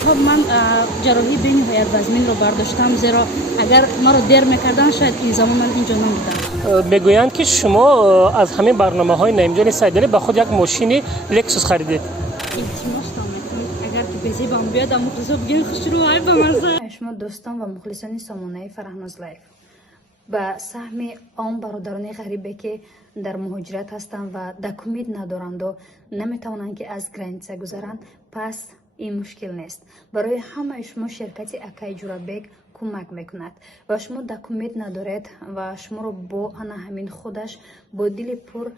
خب من جراحی بین‌نهایت وزمین رو برداشتم زیرا اگر ما رو دیر میکردن شاید این زمان من اینجا نمی‌بودم. میگویند که شما از همین برنامه‌های نعیم جان صیدلی به خود یک ماشین لکسوس خریدید. التماس می‌کنم اگر که بزی بام بیاد مخلصا بگین خوش رو های به من. شما دوستان و مخلصان سامانه فرهناز لایف با سهم آن برادران غریبه که در مهاجرت هستند و دکومنت ندارند و نمیتوانند که از گرانیته گذرند، پس این مشکل نیست. برای همه شما شرکت اکای جورابک کمک میکند و شما دکومنت ندارید و شما رو با آن همین خودش با دل پر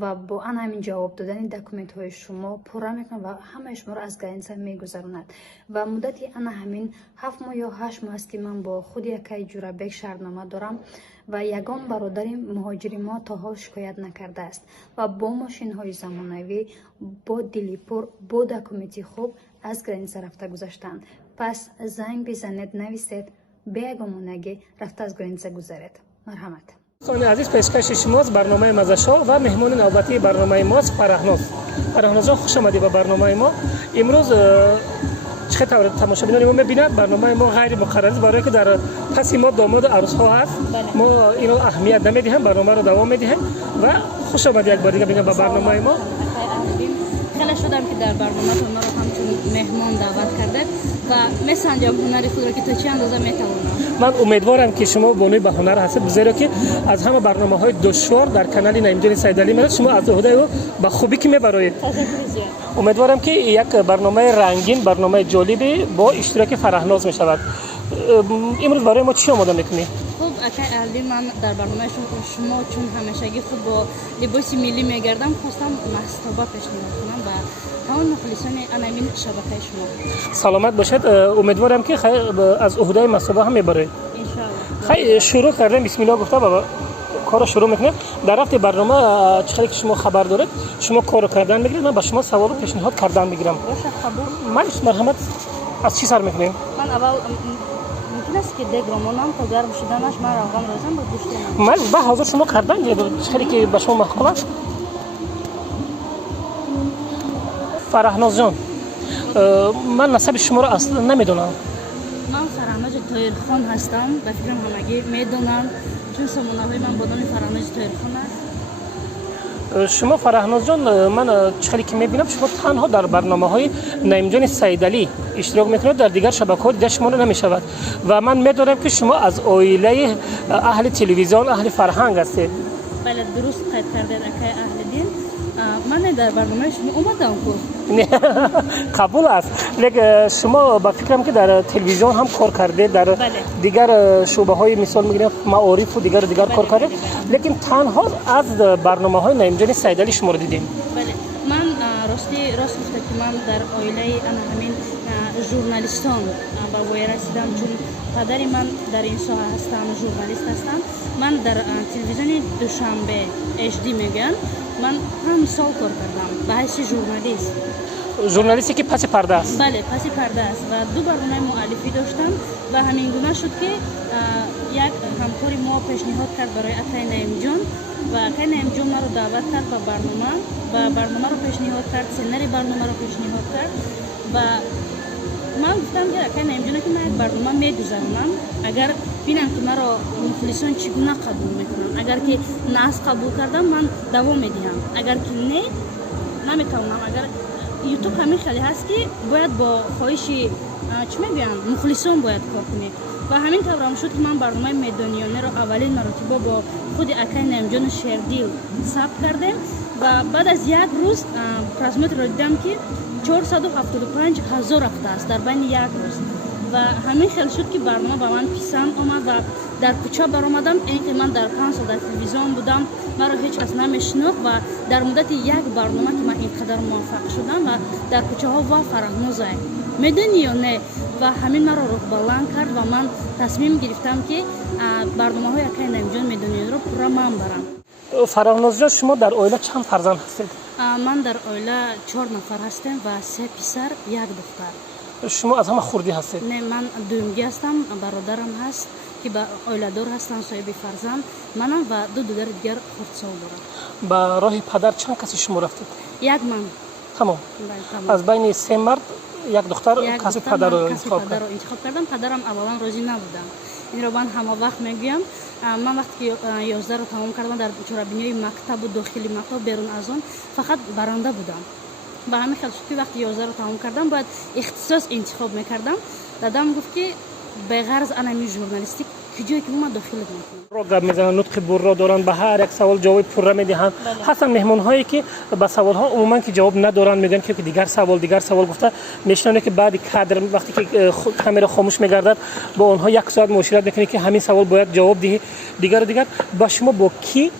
و با آن همین جواب دادن دکومنت های شما پورا میکند و همه شما رو از گرانیته میگذراند و مدتی آن همین 7 ماه یا 8 ماه است که من با خود اکای جورابک شرطنامه دارم و یگان برادر مهاجری ما تاها شکایت نکرده است و با ماشین های زمانوی با دلی پر با دکومنتی خوب از گرانیته رفته گذاشتند. پس زنگ بزنید، نویسید، بیگمانگی رفته از گرانیته گذرید. مرحمت. دوستان عزیز، پیشکش شماست برنامه مزه‌شو و مهمان نوبتی برنامه ماست فرهناز جان، خوش آمدید به برنامه ما. امروز چه طور تماشابینان ما می‌بینند برنامه ما غیر مقرر است برای که در پس ما داماد عروس ها هست. ما اینو اهمیت نمیدیم، برنامه رو دوام میدیم و خوش آمدید یک بار دیگه ببینید به برنامه ما. خیلی شدم که در برنامه ما رو همچون مهمان دعوت کرده و میسنجم هنر خود را که تا چه اندازه میتوانم. من امیدوارم که شما بانوی به هنر هستید، زیرا که از همه برنامه‌های دشوار در کانال نعیم جان صیدلی میاد شما از عهده او به خوبی که میبرید. امیدوارم که یک برنامه رنگین، برنامه جالبی با اشتراک فرهناز میشود. امروز برای ما چی آماده میکنید؟ خب اکای اهلی، من در برنامه شما چون همیشگی خوب با لباس ملی میگردم خواستم مستابا پیشنهاد کنم و تمام مخلصان انامین شبکه شما. سلامت باشید. امیدوارم که از عهده مستابا هم میبرید. ان خیلی شروع کردم، بسم الله گفته بابا کارو شروع میکنه. در رفت برنامه چقدر که شما خبر دارید شما کارو کردن میگیرید، من با شما سوال و پیشنهاد کردن میگیرم. باشه قبول. مرحمت. از چی سر میکنیم؟ من اول ممکن است که دگرامونم تا گرم شدنش من روغن روزم با گوشت من به حاضر شما کردن چقدر که به شما معقول است. فرهناز جان، من نسب شما رو اصلا نمیدونم. من فرهناز طاهرخان هستم. به فکرم همگی میدونم چون سامانه‌های من با نام فرهناز طاهرخان است. شما فرهناز جان، من چقدر که میبینم شما تنها در برنامه‌های نعیم جان صیدلی اشتراک میکنید، در دیگر شبکه‌ها دیده شما رو نمیشود و من میدونم که شما از عائله اهل تلویزیون، اهل فرهنگ هستید. بله درست قید کردید اکای اهل دین. من در برنامه شما اومدم قبول است، لیکن شما با فکرم که در تلویزیون هم کار کرده، در دیگر شعبه های مثال میگیرم معارف و دیگر کار کرده، لیکن تنها از برنامه های نعیم جان صیدلی شما رو دیدیم. بله من راست گفته که من در عائله همین ژورنالیستان به وی رسیدم چون پدری من در این ساحه هستم، ژورنالیست هستم. من در تلویزیون دوشنبه HD میگن من 5 سال کار کردم به حیث ژورنالیستی که پس پرده است. بله پس پرده است و 2 برنامه مؤلفی داشتم و همین گونه شد که یک همکاری ما پیشنهاد کرد برای اکای نعیم جان و اکای نعیم جان ما رو دعوت کرد به برنامه و برنامه رو پیشنهاد کرد، سنری برنامه رو پیشنهاد کرد و من گفتم که اکای نعیم جان که من یک برنامه میگذارم اگر ببینم که مرا مخلصان چگونه قبول میکنن، اگر که نه قبول کردم من دوام میدیم، اگر که نه نمیتونم. اگر یوتیوب همین خیلی هست که باید با خواهش چی میگن مخلصان باید کار کنی و همین طور هم شد که من برنامه میدانیانه رو اولین مرتبه با خود اکای نعیم جان شیردیل ثبت کردم و بعد از یک روز پرسمت رو دیدم که 475,000 رفته است در بین یک روز و همین خیلی شد که برنامه به من پسند آمد و در کوچه برآمدم. اینکه من در 5 سال در تلویزیون بودم مرا هیچ کس نمیشناخت و در مدت یک برنامه که من اینقدر موفق شدم و در کوچه ها و فرهناز میدونی یا نه و همین مرا روح بلند کرد و من تصمیم گرفتم که برنامه های اکای نعیم جان میدونی رو پورا من برم. فرهناز جان، شما در عائله چند فرزند هستید؟ من در عائله 4 نفر هستم و 3 پسر 1 دختر. شما از همه خردی هستید؟ نه من دومگی هستم، برادرم هست که با عائله دار هستن، صاحب فرزند منم و 2 دختر دیگر خردسال دارم. با راه پدر چند کسی شما رفتید؟ 1 من. تمام. از بین 3 مرد یک دختر کسی پدر رو انتخاب کرد. کردم. پدرم اولا راضی نبودم. این رو من همه وقت میگم. من وقتی که 11 رو تمام کردم در چهاربینی مکتب و داخلی مکتب بیرون از آن فقط برنده بودم. به همین خاطر که وقتی 11 رو تمام کردم باید اختصاص انتخاب میکردم. دادم گفت که به غرض انمی ژورنالیستیک کجایی که من داخل میکنم. رو گپ میزنن، نطق بر را دارن، به هر یک سوال جواب پوره میدهند. هستن مهمان هایی که به سوال ها عموما که جواب ندارن میگن که دیگر سوال گفته میشنونه که بعد کادر وقتی که کامera خاموش میگردد با اونها یک ساعت مشورت میکنه که همین سوال باید جواب دهی. دیگر با شما با کی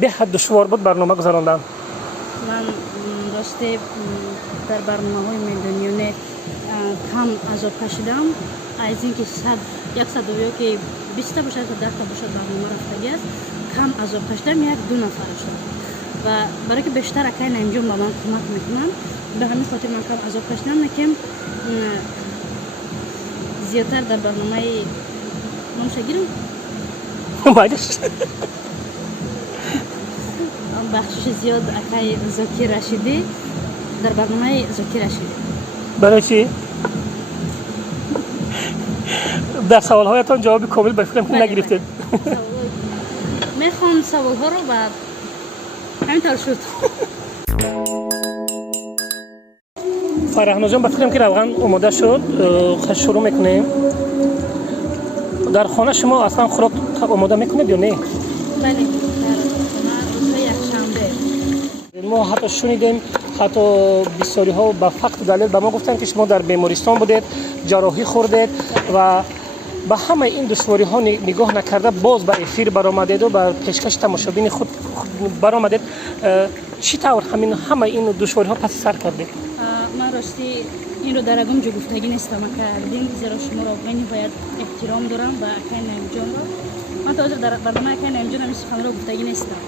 به حد دشوار بود برنامه گذراندن؟ من راستی در برنامه‌های میلیونی کم عذاب کشیدم. از اینکه 100 که 20 تا باشد تا 10 تا باشد برنامه رفتگی است، کم عذاب کشیدم. یک دو نفر شد و برای که بیشتر اکای انجام به من کمک میکنن به همین خاطر من کم عذاب کشیدم. نکم زیادتر در برنامه نمشگیرم مایدش بخشش زیاد اکای زاکی رشیدی در برنامه زاکی رشیدی. برای چی؟ در سوال هایتان جواب کامل به فکرم نگرفتید. میخوام سوال ها رو بعد همینطور شد. فرهناز جان به فکرم که روغن آماده شد. شروع میکنیم. در خانه شما اصلا خوراک آماده میکنید یا نه؟ بله، در خانه یکشنبه. ما حتی شنیدیم حتی بسیاری ها به فقط دلیل به ما گفتن که شما در بیمارستان بودید، جراحی خوردید و با همه این دشواری ها نگاه نکرده باز به افیر برآمدید و به پیشکش تماشابین خود برآمدید. چی طور همه این دشواری ها پس سر کردید؟ من راستی این رو در اگم جو گفتگی نیستم کردیم، زیرا شما را باید احترام دارم و اکای نمیجان را. من تا در برنامه اکای نمیجان هم سخن را گفتگی نیستم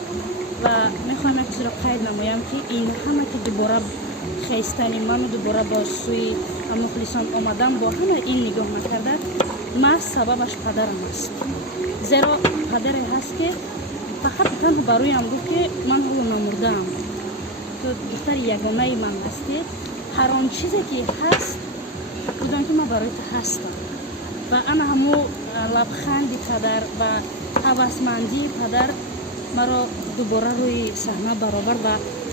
و میخوایم یک چیز را قید نمایم که این همه که دوباره خیستنی من دوباره با سوی مخلصان آمدم با همه این نگاه نکرده، من سببش پدرم است. زیرا پدری هست که فقط برای هم گفت که من رو نمردم، تو دختر یگانه من هستی، هر آن چیزی که هست بودم که من برای تو هستم و انا همو لبخند پدر و هوسمندی پدر مرا دوباره روی صحنه برابر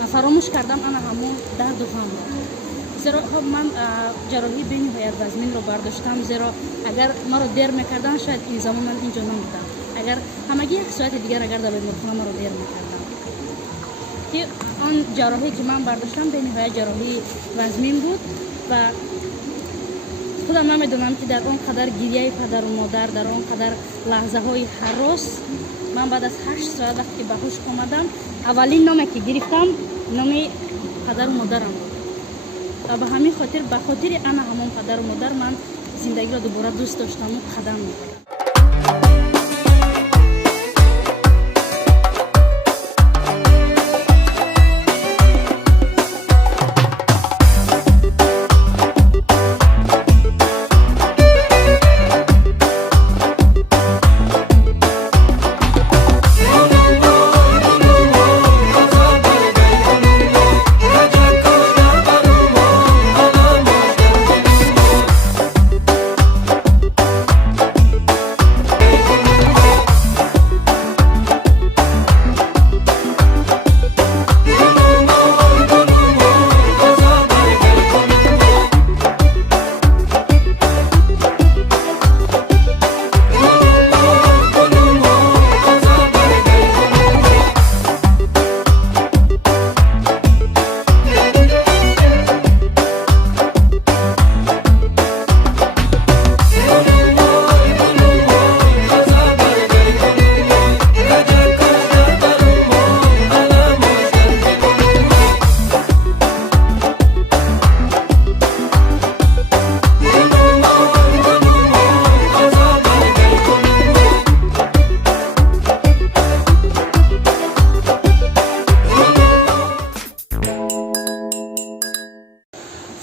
و فراموش کردم انا همو درد و غم. زیرا من جراحی بین باید وزمین رو برداشتم، زیرا اگر مرا دیر میکردن شاید این زمان من اینجا نبودم. اگر همگی یک ساعت دیگر اگر در بیمارستان مرا دیر میکردم که آن جراحی که من برداشتم بین باید جراحی وزمین بود و خودم نمیدونم که در اون قدر گریه پدر و مادر، در اون قدر لحظه های هراس، من بعد از 8 ساعت وقتی به هوش آمدم اولین نامی که گرفتم نامی پدر و مادرم بود و به همین خاطر به خاطر انا همون پدر و مادر من زندگی را دوباره دوست داشتم و قدم می‌زدم.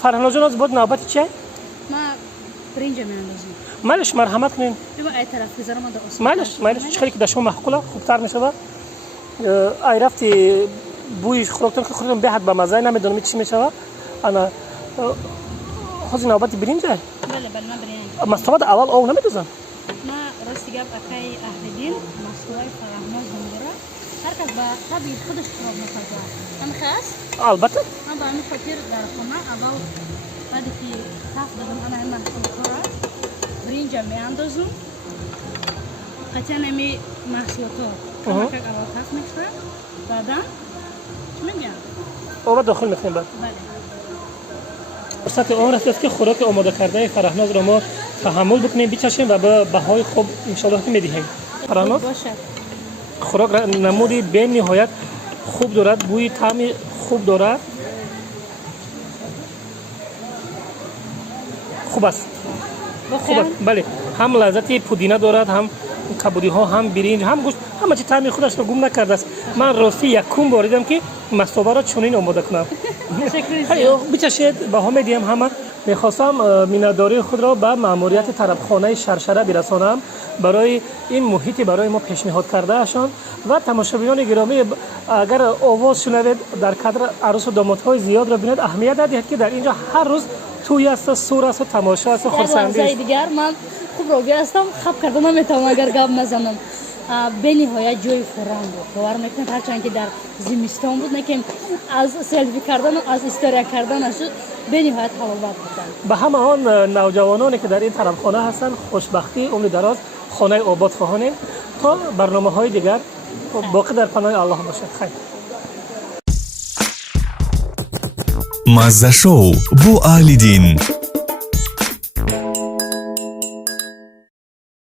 فرهناز جان از بود نوبت چیه؟ ما برنج میاندازیم. مالش مرحمت کنین. ببین ای طرف بذارم من درست. مالش چه که دشمن محقوله خوبتر میشه. ای رفتی بوی خوراکتون که خوردم به حد به مزه نمیدونم چی میشه. انا خود نوبت برنج بله بله من برنج مستواد اول آب نمیدوزن ما راستی گپ اکای اهل دین مستوای فرهناز نمیره هر کس با طبیعت خودش خراب میکنه من خاص البته من با همین فکر در خونه اول بعد که تاف دادم انا هم محصول برنج میاندازم قطعا نمی محصولاتو اول تاف میکنم بعدا چی میگم آب داخل میکنیم بعد بله فرصت آن است که خوراک آماده کرده فرهناز را ما تحمل بکنیم بچشیم و به بهای خوب ان شاء الله میدهیم. فرهناز باشه خوراک نمودی به نهایت خوب دارد، بوی طعم خوب دارد، خوب است. خوب است. بله هم لذت پودینه دارد، هم کبودی ها، هم برنج، هم گوشت، همه چیز طعم خودش را گم نکرده است. من راستی یکم بار دیدم که مستوبه را چنین آماده کنم. بچشید بها میدیم. همه میخواستم مینداری خود را به ماموریت طربخانه شرشره برسانم برای این محیطی برای ما پیشنهاد کرده اشان و تماشاگران گرامی اگر آواز شنوید در کادر عروس و دامادهای زیاد را ببینید اهمیت دهید که در اینجا هر روز توی است، سور است، تماشا است، خرسندی است. دیگر من خوب روگی هستم خب کردم نمیتونم اگر گپ نزنم به نهایت جای خورم بود باور میکنید هرچند که در زمستان بود نکن از سلفی کردن و از استوری کردن از به نهایت حلاوت بودن. به همه آن نوجوانانی که در این طرفخانه هستند خوشبختی عمر دراز خانه آباد خواهانیم تا برنامه‌های دیگر باقی در پناه الله باشد. خیر مزه شو بو آلیدین